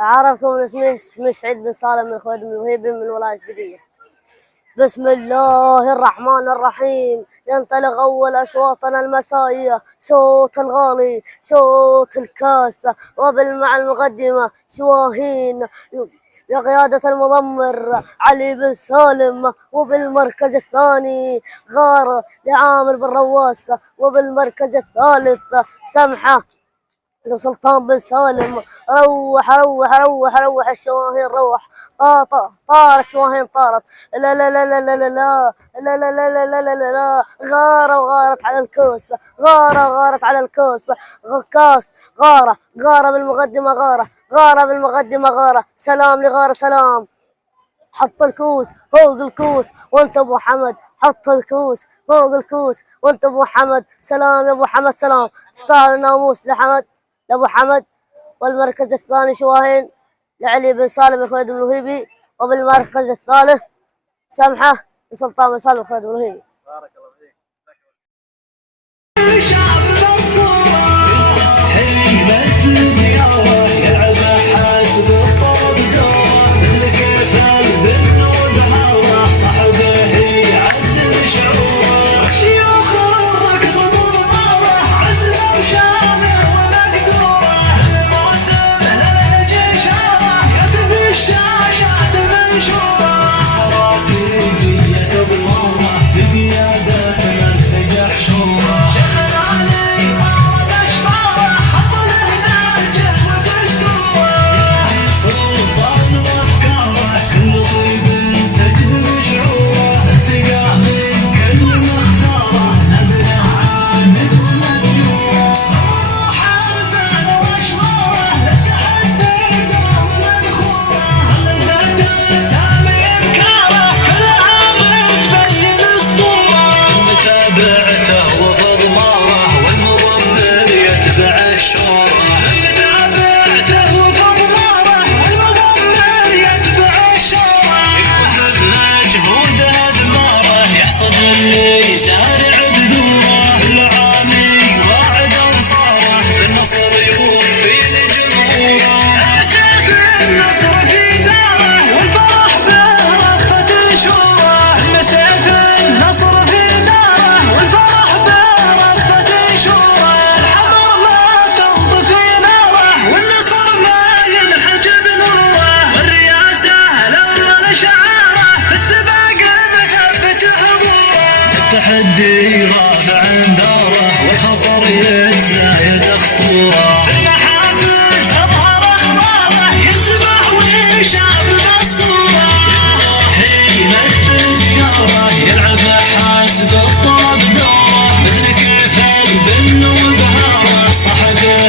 أعرفكم اسمي سعيد بن سالم من خويد بن وهيبي من ولاية بدية. بسم الله الرحمن الرحيم. ينطلق أول أشواطنا المسائية، صوت الغالي صوت الكاسة، وبالمع المقدمة شواهين بقيادة المضمر علي بن سالم، وبالمركز الثاني غارة لعامر بن رواسة، وبالمركز الثالث سمحة لسلطان بن سالم. روح روح روح روح الشواهين روح. طارت شواهين طارت. لا لا لا لا لا لا لا لا لا لا لا لا لا لا. غارة وغارت على الكوس، غارة وغارت على الكوس. كاس غارة بالمقدمة، غارة بالمقدمة غارة. سلام لغارة سلام. حط الكوس فوق الكوس وانت ابو حمد، حط الكوس فوق الكوس وانت ابو حمد. سلام يا ابو حمد سلام. تستاهل الناموس لابو حمد. والمركز الثاني شواهين لعلي بن سالم خويد بن الوهيبي، وبالمركز الثالث سمحة لسلطان بن سالم خويد بن الوهيبي. بارك الله فيك. التحدي رافع داره والخطر يتزايد خطوره، المحافل تظهر اخباره يسمع ويشاف بالصوره، يمثل دياره يلعب حاسب الطرب دوره، مثل كيف البن وبهاره صحبه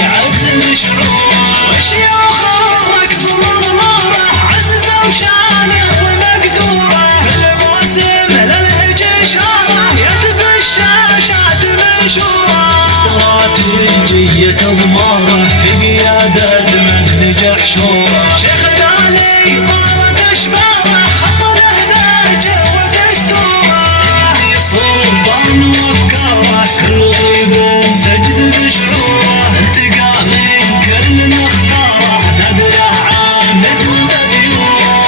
يعدل شعوره، وشيوخ الركض مضماره عززه وشانه ومقدوره، بالموسم استراتيجية تضماره في قيادة من نجح شوره، شيخ العلي طارد اشباره خط له نهجه ودستوره، سيدي سلطان وافكاره كل طيب تجذب شعوره، انتقى من كل مختاره نادره عامد وبديوره،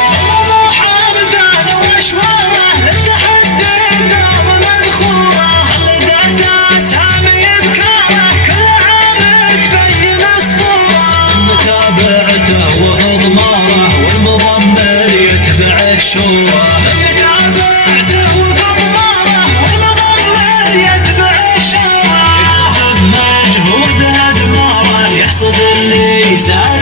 ابو حمدان واشواره للتحدي دار مدخوره، خلدته سامي بكاره كل عام تبين اسطوره، متابعته وضماره والمضمر يتبع الشوره، متابعته وضماره والمضمر يتبع الشوره، يكتب مجهوده دماره يحصد اللي زاد